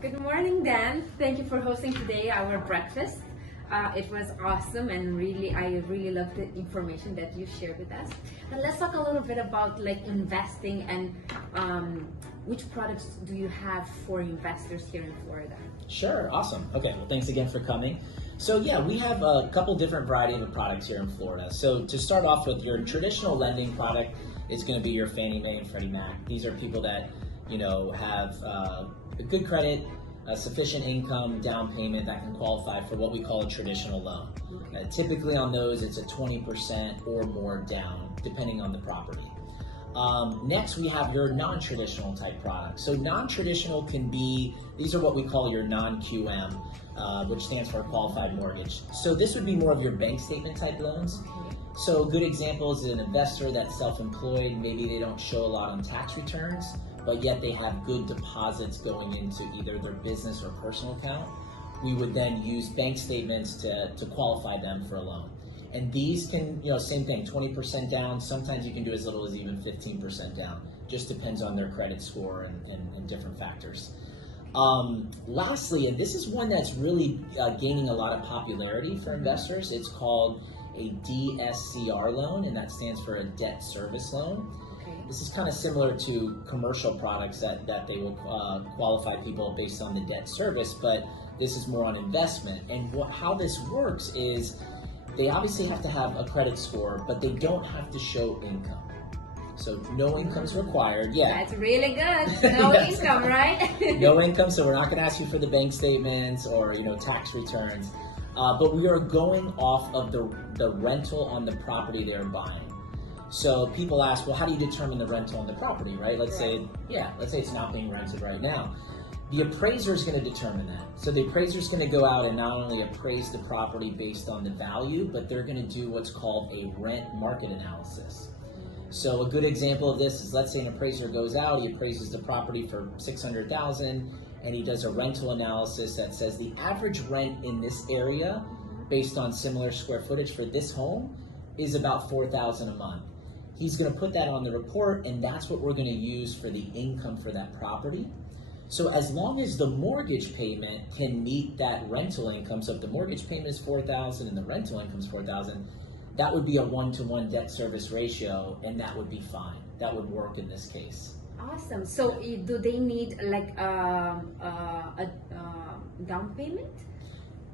Good morning, Dan. Thank you for hosting today our breakfast. It was awesome, and I really love the information that you shared with us. And let's talk a little bit about like investing and which products do you have for investors here in Florida? Sure, awesome. Okay, well, thanks again for coming. So yeah, we have a couple different variety of products here in Florida. So to start off with, your traditional lending product is going to be your Fannie Mae and Freddie Mac. These are people that have a good credit, sufficient income, down payment that can qualify for what we call a traditional loan. Typically on those, it's a 20% or more down, depending on the property. Next, we have your non-traditional type products. So non-traditional can be, these are what we call your non-QM, which stands for qualified mortgage. So this would be more of your bank statement type loans. So a good example is an investor that's self-employed. Maybe they don't show a lot on tax returns, but yet they have good deposits going into either their business or personal account. We would then use bank statements to qualify them for a loan. And these can, same thing, 20% down. Sometimes you can do as little as even 15% down. Just depends on their credit score and different factors. Lastly, and this is one that's really gaining a lot of popularity for investors, it's called a DSCR loan, and that stands for a debt service loan. This is kind of similar to commercial products that they will qualify people based on the debt service, but this is more on investment. And how this works is they obviously have to have a credit score, but they don't have to show income. So no income's required. Yeah. That's really good. No Yes. income, right? No income, so we're not going to ask you for the bank statements or tax returns. But we are going off of the rental on the property they're buying. So people ask, well, how do you determine the rental on the property, right? Let's say it's not being rented right now. The appraiser is going to determine that. So the appraiser is going to go out and not only appraise the property based on the value, but they're going to do what's called a rent market analysis. So a good example of this is, let's say an appraiser goes out, he appraises the property for $600,000, and he does a rental analysis that says the average rent in this area, based on similar square footage for this home, is about $4,000 a month. He's going to put that on the report, and that's what we're going to use for the income for that property. So as long as the mortgage payment can meet that rental income, so if the mortgage payment is $4,000 and the rental income is $4,000, that would be a 1-to-1 debt service ratio, and that would be fine. That would work in this case. Awesome. So do they need like a down payment?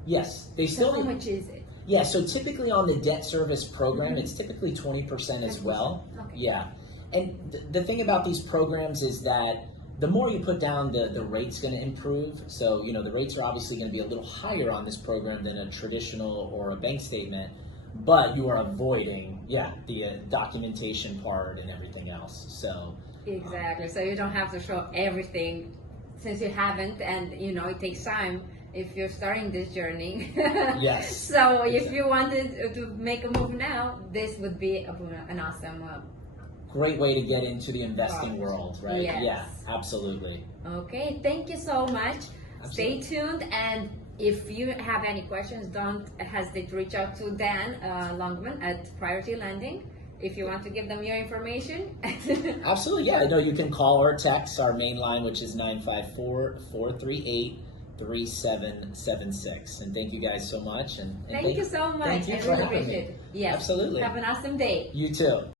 Yes, they still. So how much is it? Yeah, so typically on the debt service program, it's typically 20% as well. Okay. Yeah, and the thing about these programs is that the more you put down, the rate's going to improve. So, the rates are obviously going to be a little higher on this program than a traditional or a bank statement, but you are avoiding, the documentation part and everything else. So Exactly. So you don't have to show everything since you haven't, and it takes time if you're starting this journey. Yes. So if you wanted to make a move now, this would be an awesome great way to get into the investing world, right? Yes. Yeah, absolutely. Okay, thank you so much. Absolutely. Stay tuned, and if you have any questions, don't hesitate to reach out to Dan Longman at Priority Lending if you want to give them your information. Absolutely, yeah. No, you can call or text our main line, which is 954-438-3776. And thank you guys so much. And Thank you so much. Thank you I for really having appreciate me. it. Yes. Absolutely. Have an awesome day. You too.